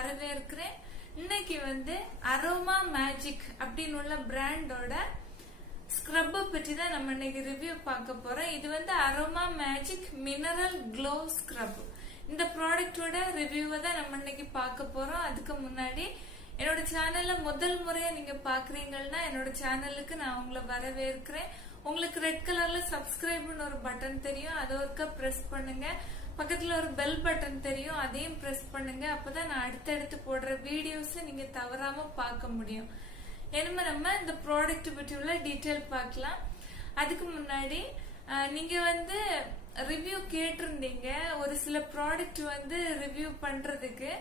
வரவேற்கிறேன். இன்னைக்கு aroma magic அப்படின்னு உள்ள பிராண்டோட ஸ்க்ரப் பத்தி தான் நம்ம இன்னைக்கு ரிவ்யூ பார்க்க போறோம். இது aroma magic mineral glow scrub. இந்த ப்ராடக்டோட ரிவ்யூவை தான் நம்ம இன்னைக்கு பார்க்க போறோம். அதுக்கு முன்னாடி என்னோட சேனல்ல முதல் முறையா நீங்க பாக்குறீங்கன்னா என்னோட சேனலுக்கு நான் உங்களை வரவேற்கிறேன். உங்களுக்கு ரெட் கலர்ல சப்ஸ்கிரைப்னு ஒரு பட்டன் தெரியும், அதை ஒருக்கா பிரஸ் பண்ணுங்க. பக்கத்துல ஒரு பெல் பட்டன் தெரியும், அதையும் பிரஸ் பண்ணுங்க. அப்பதான் நான் அடுத்தடுத்து போடுற வீடியோஸ் நீங்க தவறாம பார்க்க முடியும். இனிமே நம்ம இந்த ப்ராடக்ட் பற்றி உள்ள டீட்டெயில் பார்க்கலாம். அதுக்கு முன்னாடி நீங்க ரிவ்யூ கேட்டிருந்தீங்க ஒரு சில ப்ராடக்ட் ரிவ்யூ பண்றதுக்கு.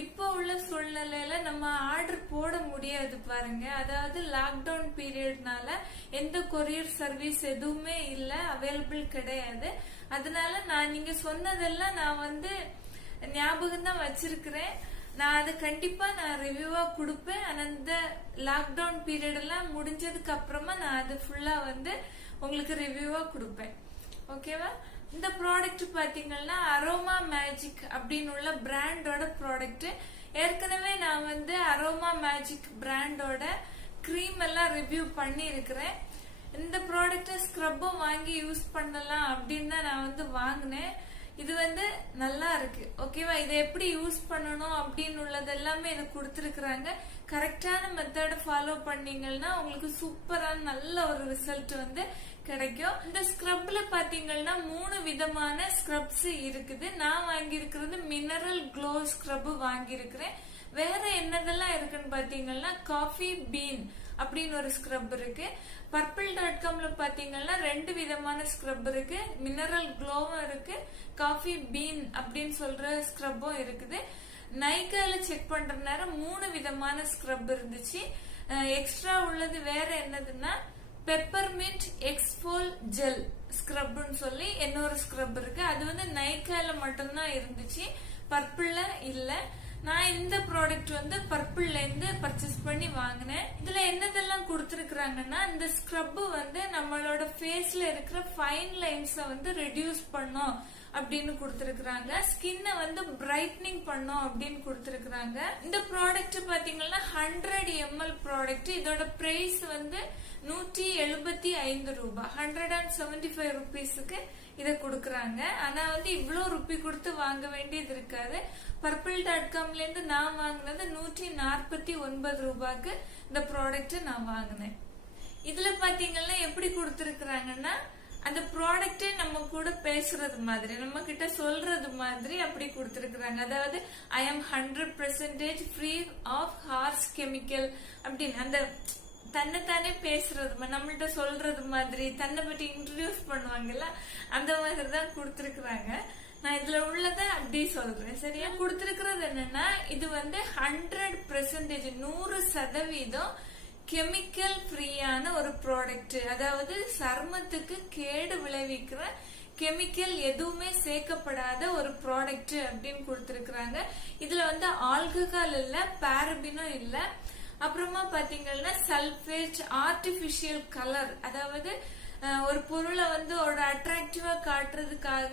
இப்போ உள்ள சூழ்நிலையில நம்ம ஆர்டர் போட முடியாது பாருங்க. அதாவது லாக்டவுன் பீரியட்னால எந்த கொரியர் சர்வீஸ் எதுவுமே இல்ல, அவைலபிள் கிடையாது. அதனால நான் நீங்க சொன்னதெல்லாம் நான் ஞாபகம் தான் வச்சிருக்கிறேன். நான் அதை கண்டிப்பா நான் ரிவ்யூவா கொடுப்பேன். ஆனா இந்த லாக்டவுன் பீரியட் எல்லாம் முடிஞ்சதுக்கு அப்புறமா நான் அது ஃபுல்லா உங்களுக்கு ரிவ்யூவா கொடுப்பேன். ஓகேவா? இந்த ப்ராடக்ட் பாத்தீங்கன்னா அரோமா மேஜிக் அப்படின்னு உள்ள பிராண்டோட ப்ராடக்ட். ஏற்கனவே நான் அரோமா மேஜிக் பிராண்டோட கிரீம் எல்லாம் ரிவ்யூ பண்ணி இருக்கிறேன். இந்த ப்ராடக்ட் ஸ்க்ரப்பும் வாங்கி யூஸ் பண்ணலாம் அப்படின்னு தான் நான் வாங்கினேன். இது நல்லா இருக்கு. ஓகேவா? இதை எப்படி யூஸ் பண்ணணும் அப்படின்னு உள்ளது எல்லாமே எனக்கு கொடுத்துருக்குறாங்க. கரெக்டான மெத்தட ஃபாலோ பண்ணீங்கன்னா உங்களுக்கு சூப்பரான நல்ல ஒரு ரிசல்ட் கிடைக்கும். இந்த ஸ்க்ரப்ல பாத்தீங்கன்னா 3 விதமான ஸ்க்ரப்ஸ் இருக்குது. நான் வாங்கி இருக்கிறது மினரல் க்ளோ ஸ்க்ரப் வாங்கி இருக்கிறேன். வேற என்னதெல்லாம் இருக்குன்னு பாத்தீங்கன்னா காஃபி பீன் அப்படின்னு ஒரு ஸ்க்ரப் இருக்கு. purple.comல பாத்தீங்கன்னா 2 விதமான ஸ்க்ரப் இருக்கு. மினரல் க்ளோவும் இருக்கு, காஃபி பீன் அப்படின்னு சொல்ற ஸ்க்ரப்பும் இருக்குது. நைக்கால செக் பண்ற நேரம் 3 விதமான ஸ்க்ரப் இருந்துச்சு. எக்ஸ்ட்ரா உள்ளது வேற என்னதுன்னா பெப்பர்மின்ட் எக்ஸ்போல் ஜெல் ஸ்க்ரப்னு சொல்லி இன்னொரு ஸ்க்ரப் இருக்கு. அது நைக்கால மட்டும்தான் இருந்துச்சு, பர்பிள்ல இல்ல. நான் இந்த ப்ராடக்ட் பர்பிள்ல இருந்து பர்ச்சேஸ் பண்ணி வாங்கினேன். இதுல என்னதெல்லாம் கொடுத்திருக்காங்கன்னா இந்த ஸ்க்ரப் நம்மளோட ஃபேஸ்ல இருக்கிற ஃபைன் லைன்ஸ ரெடியூஸ் பண்ணும் அப்படின்னு கொடுத்திருக்காங்க. ஸ்கின்ன பிரைட்னிங் பண்ணும் அப்படின்னு கொடுத்திருக்காங்க. இந்த ப்ராடக்ட் பாத்தீங்கன்னா 100 ml ப்ராடக்ட். இதோட பிரைஸ் 175 ரூபாய், 175 ருபீஸ்க்கு இதை கொடுக்கறாங்க. ஆனா இவ்வளவு ரூபாய் கொடுத்து வாங்க வேண்டியது இருக்காது. purple.comல இருந்து நான் வாங்கினது 149 ரூபாய்க்கு இந்த ப்ராடக்ட் நான் வாங்கினேன். இதுல பாத்தீங்கன்னா எப்படி கொடுத்திருக்காங்கன்னா அந்த ப்ராடக்டே நம்ம கூட பேசுறது மாதிரி, நம்ம கிட்ட சொல்றது மாதிரி அப்படி கொடுத்திருக்காங்க. அதாவது I am 100% free of harsh chemical அப்படின்னு அந்த தன்னைத்தானே பேசுறது, நம்மள்ட்ட சொல்றது மாதிரி, தன்னை பற்றி இன்ட்ரடியூஸ் பண்ணுவாங்கல்ல, அந்த மாதிரி தான் கொடுத்திருக்காங்க. நான் இதுல உள்ளத அப்படி சொல்றேன். சரியா? கொடுத்திருக்கிறது என்னன்னா இது 100% 100% கெமிக்கல் ஃப்ரீயான ஒரு ப்ராடக்ட். அதாவது சருமத்துக்கு கேடு விளைவிக்கிற கெமிக்கல் எதுவுமே சேர்க்கப்படாத ஒரு ப்ராடக்ட் அப்படின்னு கொடுத்திருக்காங்க. இதுல ஆல்கஹால் இல்ல, பாரபினும் இல்ல. அப்புறமா பாத்தீங்கன்னா சல்பேட், ஆர்டிபிஷியல் கலர், அதாவது ஒரு பொருளை ஒரு அட்ராக்டிவா காட்டுறதுக்காக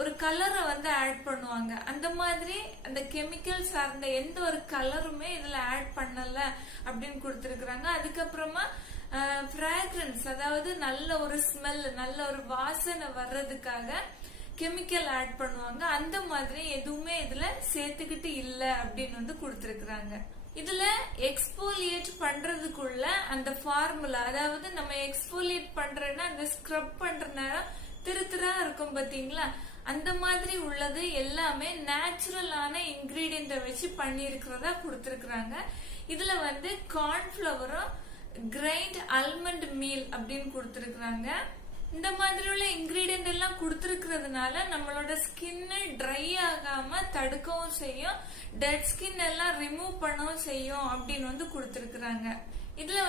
ஒரு கலரை ஆட் பண்ணுவாங்க. அந்த மாதிரி அந்த கெமிக்கல் சார்ந்த எந்த ஒரு கலருமே இதுல ஆட் பண்ணல அப்படின்னு கொடுத்திருக்காங்க. அதுக்கப்புறமா ஃப்ராக்ரன்ஸ், அதாவது நல்ல ஒரு ஸ்மெல், நல்ல ஒரு வாசனை வர்றதுக்காக கெமிக்கல் ஆட் பண்ணுவாங்க. அந்த மாதிரி எதுவுமே இதுல சேர்த்துக்கிட்டு இல்ல அப்படின்னு கொடுத்திருக்காங்க. இதுல எக்ஸ்போலியேட் பண்றதுக்குள்ள அந்த ஃபார்முலா, அதாவது நம்ம எக்ஸ்போலியேட் பண்றேன்னா அந்த ஸ்க்ரப் பண்ற நேரம் திருத்திரா இருக்கும் பாத்தீங்களா, அந்த மாதிரி உள்ளது எல்லாமே நேச்சுரலான இன்கிரீடியன்ட வச்சு பண்ணி இருக்கிறதா கொடுத்திருக்காங்க. இதுல கார்ன்ஃபிளவரும் கிரைண்ட் ஆல்மண்ட் மீல் அப்படின்னு கொடுத்திருக்காங்க. இந்த மாதிரி உள்ள இன்கிரீடியன்ட் எல்லாம் கொடுத்திருக்கிறதுனால நம்மளோட ஸ்கின் ட்ரை ஆகாம தடுக்கவும் செய்யும், டெட் ஸ்கின் எல்லாம் ரிமூவ் பண்ணவும் செய்யும் அப்படின்னு கொடுத்திருக்காங்க. இதுல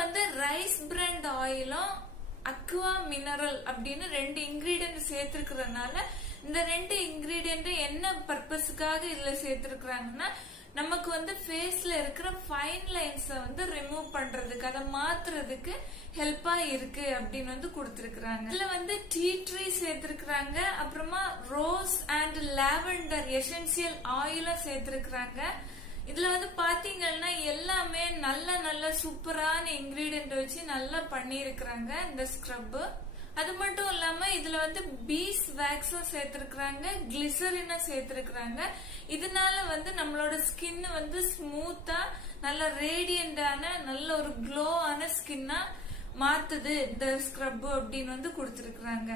ரைஸ் பிராண்ட் ஆயிலும் அக்வா மினரல் அப்படின்னு 2 இன்கிரீடியன்ட் சேர்த்திருக்கிறதுனால இந்த 2 இன்கிரீடியன்ட் என்ன பர்பஸ்க்காக இதுல சேர்த்திருக்காங்கன்னா நமக்கு ஃபேஸ்ல இருக்கிற ஃபைன் லைன்ஸ் ரிமூவ் பண்றதுக்கு, அதை மாத்துறதுக்கு ஹெல்ப்பா இருக்கு அப்படின்னு கொடுத்திருக்காங்க. இதுல டீ ட்ரீ சேர்த்திருக்காங்க. அப்புறமா ரோஸ் அண்ட் லாவெண்டர் எசென்சியல் ஆயிலும் சேர்த்திருக்காங்க. இதுல வந்து பாத்தீங்கன்னா எல்லாமே நல்ல நல்ல சூப்பரான இன்கிரீடியன்ட் வச்சு நல்லா பண்ணிருக்கிறாங்க இந்த ஸ்க்ரப். அது மட்டும் இல்லாம இதுல வந்து பீஸ் வேக்ஸும் சேர்த்திருக்கிறாங்க, கிளிசரினும் சேர்த்திருக்கிறாங்க. இதனால வந்து நம்மளோட ஸ்கின் வந்து ஸ்மூத்தா நல்ல ரேடியண்டான நல்ல ஒரு க்ளோ ஆன ஸ்கின்னா மாத்துது இந்த ஸ்க்ரப் அப்படின்னு வந்து கொடுத்திருக்கிறாங்க.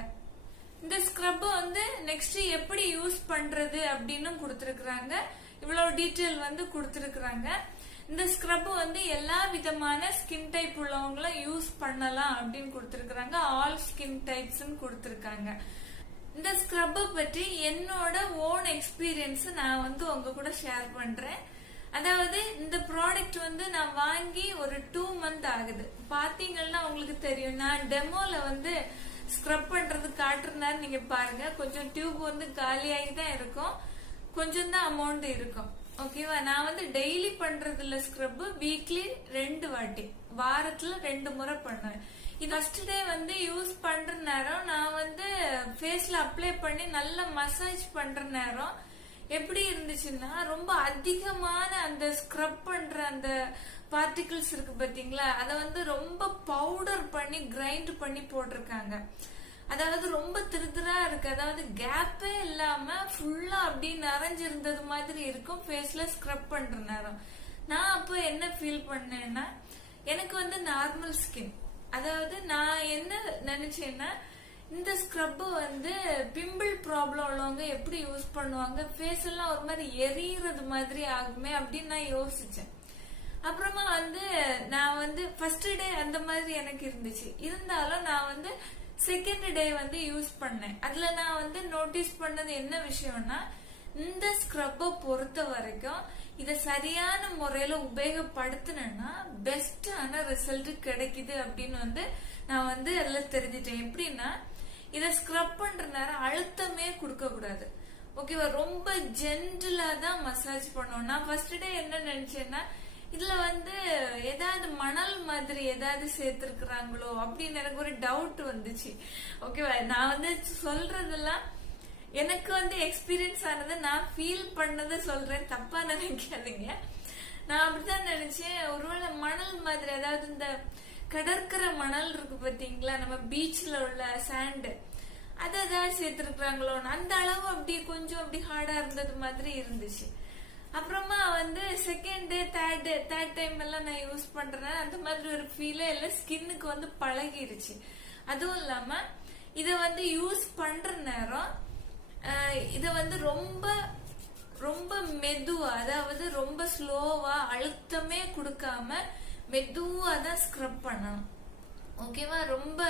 இந்த ஸ்க்ரப் வந்து நெக்ஸ்ட் எப்படி யூஸ் பண்றது அப்படின்னு கொடுத்திருக்கிறாங்க. இவ்வளவு டீட்டெயில் வந்து கொடுத்திருக்கிறாங்க. இந்த ஸ்க்ரப் வந்து எல்லா விதமான ஸ்கின் டைப் உள்ளவங்களும் யூஸ் பண்ணலாம் அப்படின்னு கொடுத்திருக்கிறாங்க. ஆல் ஸ்கின் டைப்ஸ் கொடுத்திருக்காங்க. இந்த ஸ்க்ரப் பற்றி என்னோட ஓன் எக்ஸ்பீரியன்ஸ் நான் வந்து உங்க கூட ஷேர் பண்றேன். அதாவது இந்த ப்ராடக்ட் வந்து நான் வாங்கி ஒரு 2 மந்த் ஆகுது. பாத்தீங்கன்னா உங்களுக்கு தெரியும், நான் டெமோல வந்து ஸ்க்ரப் பண்றது காட்டுறதுனால நீங்க பாருங்க, கொஞ்சம் டியூப் வந்து காலியாகி தான் இருக்கும், கொஞ்சம் தான் அமௌண்ட் இருக்கும். ஓகேவா? நான் வந்து டெய்லி பண்றது இல்ல ஸ்க்ரப், வீக்லி 2 வாட்டி, வாரத்துல 2 முறை பண்ணுவேன். இது ஃபர்ஸ்ட் டே வந்து யூஸ் பண்ற நேரம் நான் வந்து ஃபேஸ்ல அப்ளை பண்ணி நல்லா மசாஜ் பண்ற நேரம் எப்படி இருந்துச்சுன்னா, ரொம்ப அதிகமான அந்த ஸ்க்ரப் பண்ற அந்த பார்ட்டிகிள்ஸ் இருக்கு பாத்தீங்களா, அத வந்து ரொம்ப பவுடர் பண்ணி கிரைண்ட் பண்ணி போட்டிருக்காங்க. அதாவது ரொம்ப திருதிரா இருக்கு, அதாவது கேப்பே இல்லாம ஃபுல்லா அப்படி நிறைஞ்சிருந்தது மாதிரி இருக்கும் ஃபேஸ்ல ஸ்க்ரப் பண்ற நேரம். நான் அப்போ என்ன ஃபீல் பண்ணேன்னா, எனக்கு வந்து நார்மல் ஸ்கின். அதாவது நான் என்ன நினைச்சேன்னா, இந்த ஸ்க்ரப் வந்து பிம்பிள் ப்ராப்ளம் உள்ளவங்க எப்படி யூஸ் பண்ணுவாங்க, ஃபேஸ் எல்லாம் ஒரு மாதிரி எரியறது மாதிரி ஆகுமே அப்படின்னு நான் யோசிச்சேன். அப்புறமா வந்து நான் வந்து ஃபர்ஸ்ட் டே அந்த மாதிரி எனக்கு இருந்துச்சு. இருந்தாலும் நான் வந்து செகண்ட் டே வந்து யூஸ் பண்ணேன். அதுல நான் வந்து நோட்டீஸ் பண்ணது என்ன விஷயம்னா, இந்த ஸ்க்ரப்பை பொறுத்த வரைக்கும் இத சரியான முறையில உபயோகப்படுத்தினா பெஸ்டான ரிசல்ட் கிடைக்குது அப்படின்னு வந்து நான் வந்து அதுல தெரிஞ்சிட்டேன். எப்படின்னா, இத ஸ்க்ரப் பண்ற நேரம் அழுத்தமே கொடுக்க கூடாது. ஓகேவா? ரொம்ப ஜென்டிலா தான் மசாஜ் பண்ணணும். நான் ஃபர்ஸ்ட் டே என்ன நினைச்சேன்னா, இதுல வந்து ஏதாவது மணல் மாதிரி ஏதாவது சேர்த்திருக்கிறாங்களோ அப்படின்னு எனக்கு ஒரு டவுட் வந்துச்சு. ஓகேவா? நான் வந்து சொல்றதெல்லாம் எனக்கு வந்து எக்ஸ்பீரியன்ஸ் ஆனது, நான் ஃபீல் பண்ணதை சொல்றேன், தப்பா நினைக்காதீங்க. நான் அப்படிதான் நினைச்சேன், ஒருவேளை மணல் மாதிரி, அதாவது இந்த கடற்கரை மணல் இருக்கு பாத்தீங்களா, நம்ம பீச்ல உள்ள சாண்ட், அதான் சேர்த்திருக்கிறாங்களோ, அந்த அளவு அப்படி கொஞ்சம் அப்படி ஹார்டா இருந்தது மாதிரி இருந்துச்சு. அப்புறமா வந்து செகண்ட் டே தேர்ட் டைம் எல்லாம் நான் யூஸ் பண்றேன், அந்த மாதிரி ஒரு ஃபீலே இல்ல, ஸ்கின்னுக்கு வந்து பழகிருச்சு. அதுவும் இல்லாம இத வந்து யூஸ் பண்ற நேரம் இத வந்து ரொம்ப ரொம்ப மெதுவா, அதாவது ரொம்ப ஸ்லோவா, அழுத்தமே கொடுக்காம மெதுவா தான் ஸ்க்ரப் பண்ணணும். ஓகேவா? ரொம்ப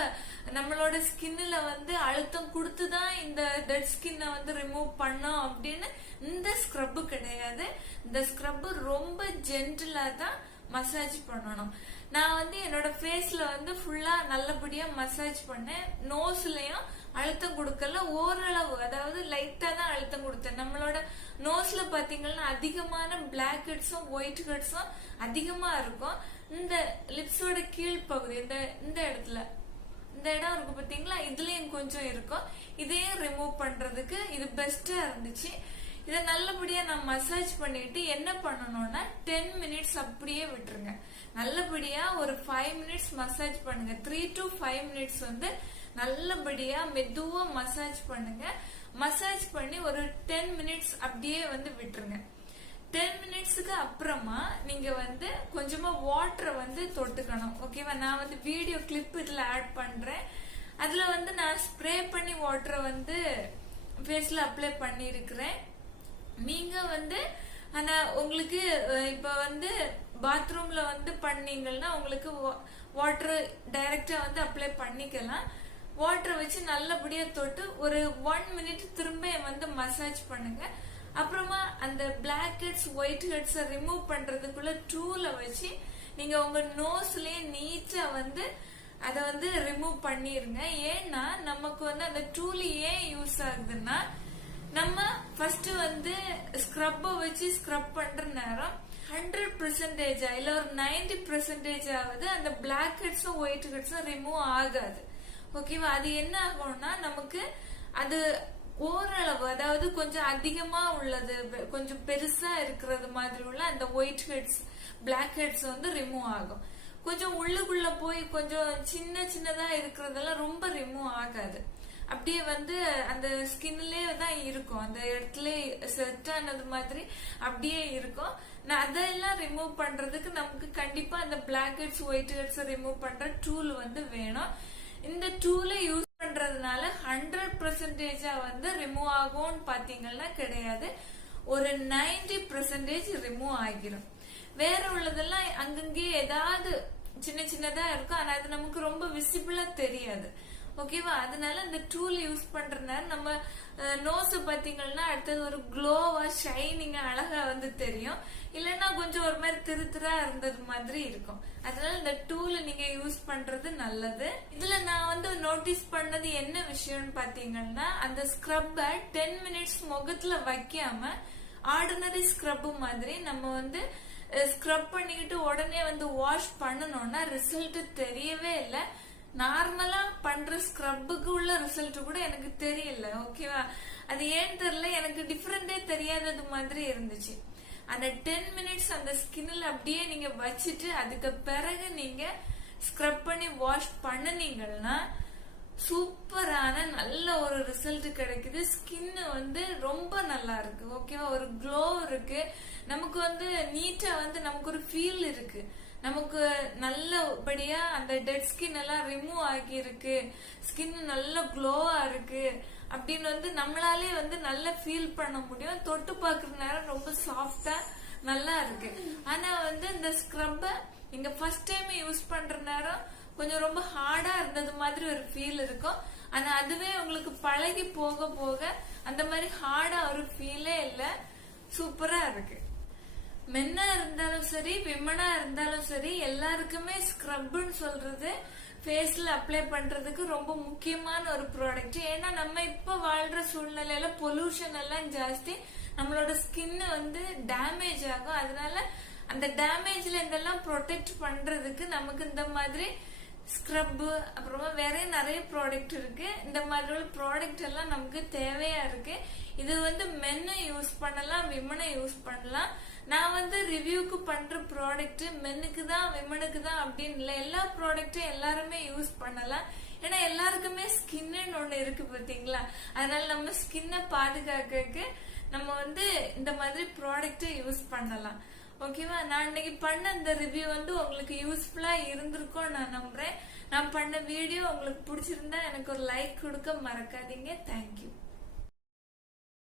நம்மளோட ஸ்கின்ல வந்து அழுத்தம் கொடுத்துதான் இந்த டெட் ஸ்கின்னை வந்து ரிமூவ் பண்ணோம் அப்படின்னு இந்த ஸ்க்ரப் கிடையாது. இந்த ஸ்க்ரப் ரொம்ப ஜென்டிலா தான் மசாஜ் பண்ணணும். நான் வந்து என்னோட ஃபேஸ்ல வந்து ஃபுல்லா நல்லபடியா மசாஜ் பண்ணேன். நோஸ்லயும் அழுத்தம் கொடுக்கல, ஓரளவு, அதாவது லைட்டா தான் அழுத்தம் கொடுத்தேன். நம்மளோட நோஸ்ல பாத்தீங்கன்னா அதிகமான பிளாக் ஹெட்ஸும் ஒயிட் ஹெட்ஸும் அதிகமா இருக்கும். இந்த லிப்ஸோட கீழ் பகுதி, இந்த இடத்துல இந்த இடம் இருக்கு பாத்தீங்களா, இதுலயும் கொஞ்சம் இருக்கும். இதையும் ரிமூவ் பண்றதுக்கு இது பெஸ்டா இருந்துச்சு. இத நல்லபடியா நான் மசாஜ் பண்ணிட்டு என்ன பண்ணணும்னா 10 மினிட்ஸ் அப்படியே விட்டுருங்க. நல்லபடியா ஒரு 5 மினிட்ஸ் மசாஜ் பண்ணுங்க. 3 to 5 மினிட்ஸ் வந்து நல்லபடியா மெதுவா மசாஜ் பண்ணுங்க. மசாஜ் பண்ணி ஒரு 10 மினிட்ஸ் அப்படியே வந்து விட்டுருங்க. 10 மினிட்ஸ்க்கு அப்புறமா நீங்க வந்து கொஞ்சமா வாட்டரை வந்து தொட்டுக்கணும். ஓகேவா? நான் வந்து வீடியோ கிளிப் இதுல ஆட் பண்றேன். அதுல வந்து நான் ஸ்ப்ரே பண்ணி வாட்டரை வந்து ஃபேஸ்ல அப்ளை பண்ணி இருக்கிறேன். நீங்க வந்து ஆனா உங்களுக்கு இப்ப வந்து பாத்ரூம்ல வந்து பண்ணீங்கன்னா உங்களுக்கு வாட்டர் டைரக்டா வந்து அப்ளை பண்ணிக்கலாம். வாட்டரை வச்சு நல்லபடியா தொட்டு ஒரு 1 மினிட் திரும்ப வந்து மசாஜ் பண்ணுங்க. அப்புறமா அந்த black heads white heads remove பண்றதுக்குள்ள டூலை வச்சு நீங்க உங்க நோஸ்லயே நீட்டா வந்து அத வந்து ரிமூவ் பண்ணிருங்க. ஏன்னா நமக்கு வந்து அந்த டூல் ஏன் யூஸ் ஆகுதுன்னா, நம்ம ஃபர்ஸ்ட் வந்து ஸ்க்ரப்ப வச்சு ஸ்க்ரப் பண்ற நேரம் 100% இல்ல ஒரு 90% ஆகுது அந்த பிளாக் ஹெட்ஸும் ஒயிட் ஹெட்ஸும் ரிமூவ் ஆகாது. ஓகேவா? அது என்ன ஆகும்னா, நமக்கு அது ஓரளவு, அதாவது கொஞ்சம் அதிகமா உள்ளது, கொஞ்சம் பெருசா இருக்கிறது மாதிரி உள்ள அந்த ஒயிட் ஹெட்ஸ், பிளாக் ஹெட்ஸ் வந்து ரிமூவ் ஆகும். கொஞ்சம் உள்ளுக்குள்ள போய் கொஞ்சம் சின்னதா இருக்கிறதெல்லாம் ரொம்ப ரிமூவ் ஆகாது. அப்படியே வந்து அந்த ஸ்கின்லயே தான் இருக்கும், அந்த இடத்துல செட் ஆனது மாதிரி அப்படியே இருக்கும். நான் அதெல்லாம் ரிமூவ் பண்றதுக்கு நமக்கு கண்டிப்பா அந்த black heads white heads remove பண்ற டூல் வந்து வேணும். இந்த டூலை யூஸ் பண்றதுனால 100% வந்து ரிமூவ் ஆகும்னு பாத்தீங்கன்னா கிடையாது, ஒரு 90% ரிமூவ் ஆகிரும். வேற உள்ளதெல்லாம் அங்கங்கே ஏதாவது சின்னதா இருக்கும், ஆனா அது நமக்கு ரொம்ப விசிபிளா தெரியாது. ஓகேவா? அதனால இந்த டூல் யூஸ் பண்றதுனால நம்ம நோஸ் பாத்தீங்கன்னா அடுத்தது ஒரு க்ளோவா ஷைனிங்கா அழகா வந்து தெரியும். இல்லைன்னா கொஞ்சம் ஒரு மாதிரி திருத்திரா இருந்தது மாதிரி இருக்கும். அதனால இந்த டூல் நீங்க யூஸ் பண்றது நல்லது. இதுல நான் வந்து நோட்டீஸ் பண்ணது என்ன விஷயம்னு பாத்தீங்கன்னா, அந்த ஸ்க்ரப்ப 10 மினிட்ஸ் முகத்துல வைக்காம ஆர்டினரி ஸ்க்ரப் மாதிரி நம்ம வந்து ஸ்க்ரப் பண்ணிக்கிட்டு உடனே வந்து வாஷ் பண்ணணும்னா ரிசல்ட் தெரியவே இல்லை. நார்மலா பண்ற ஸ்க்ரப்புக்கு உள்ள ரிசல்ட் கூட எனக்கு தெரியல. ஓகேவா? அது ஏன்னு தெரியல, எனக்கு டிஃபரெண்டே தெரியாதது மாதிரி இருந்துச்சு. அந்த 10 மினிட்ஸ் அந்த ஸ்கின்ல அப்படியே நீங்க வச்சுட்டு அதுக்கு பிறகு நீங்க ஸ்க்ரப் பண்ணி வாஷ் பண்ணுனீங்கன்னா சூப்பரான நல்ல ஒரு ரிசல்ட் கிடைக்குது. ஸ்கின் வந்து ரொம்ப நல்லா இருக்கு. ஓகேவா? ஒரு க்ளோ இருக்கு, நமக்கு வந்து நீட்டா வந்து நமக்கு ஒரு ஃபீல் இருக்கு, நமக்கு நல்லபடியா அந்த டெட் ஸ்கின் எல்லாம் ரிமூவ் ஆகி இருக்கு, ஸ்கின் நல்ல க்ளோவா இருக்கு அப்படின்னு வந்து நம்மளாலே வந்து நல்லா ஃபீல் பண்ண முடியும். தொட்டு பாக்குற நேரம் ரொம்ப சாஃப்டா நல்லா இருக்கு. ஆனா வந்து இந்த ஸ்க்ரப்ப நீங்க ஃபர்ஸ்ட் டைம் யூஸ் பண்ற நேரம் கொஞ்சம் ரொம்ப ஹார்டா இருந்தது மாதிரி ஒரு ஃபீல் இருக்கும். ஆனா அதுவே உங்களுக்கு பழகி போக போக அந்த மாதிரி ஹார்டா ஒரு ஃபீலே இல்ல, சூப்பரா இருக்கு. மென்னா இருந்தாலும் சரி விமனா இருந்தாலும் சரி எல்லாருக்குமே ஸ்க்ரப்னு சொல்றது ஃபேஸ்ல அப்ளை பண்றதுக்கு ரொம்ப முக்கியமான ஒரு ப்ராடக்ட். ஏன்னா நம்ம இப்ப வாழ்ற சூழ்நிலையில பொல்யூஷன் எல்லாம் ஜாஸ்தி, நம்மளோட ஸ்கின் வந்து டேமேஜ் ஆகும். அதனால அந்த டேமேஜ்ல இதெல்லாம் ப்ரொடெக்ட் பண்றதுக்கு நமக்கு இந்த மாதிரி ஸ்க்ரப் அப்புறமா வேற நிறைய ப்ராடக்ட் இருக்கு. இந்த மாதிரி ப்ராடக்ட் எல்லாம் நமக்கு தேவையா இருக்கு. இது வந்து மென்னை யூஸ் பண்ணலாம், விமனை யூஸ் பண்ணலாம். நான் வந்து ரிவ்யூக்கு பண்ற ப்ராடக்ட் மென்னுக்கு தான் விமனுக்கு தான் அப்படின்னு இல்லை, எல்லா ப்ராடக்டும் எல்லாருமே யூஸ் பண்ணலாம். ஏன்னா எல்லாருக்குமே ஸ்கின்னு ஒண்ணு இருக்கு பாத்தீங்களா? அதனால நம்ம ஸ்கின்னை பாதுகாக்க நம்ம வந்து இந்த மாதிரி ப்ராடக்ட் யூஸ் பண்ணலாம். ஓகேவா? நான் இன்னைக்கு பண்ண இந்த ரிவ்யூ வந்து உங்களுக்கு யூஸ்ஃபுல்லா இருந்திருக்கும் நான் நம்புறேன். நான் பண்ண வீடியோ உங்களுக்கு பிடிச்சிருந்தா எனக்கு ஒரு லைக் கொடுக்க மறக்காதீங்க. தேங்க்யூ.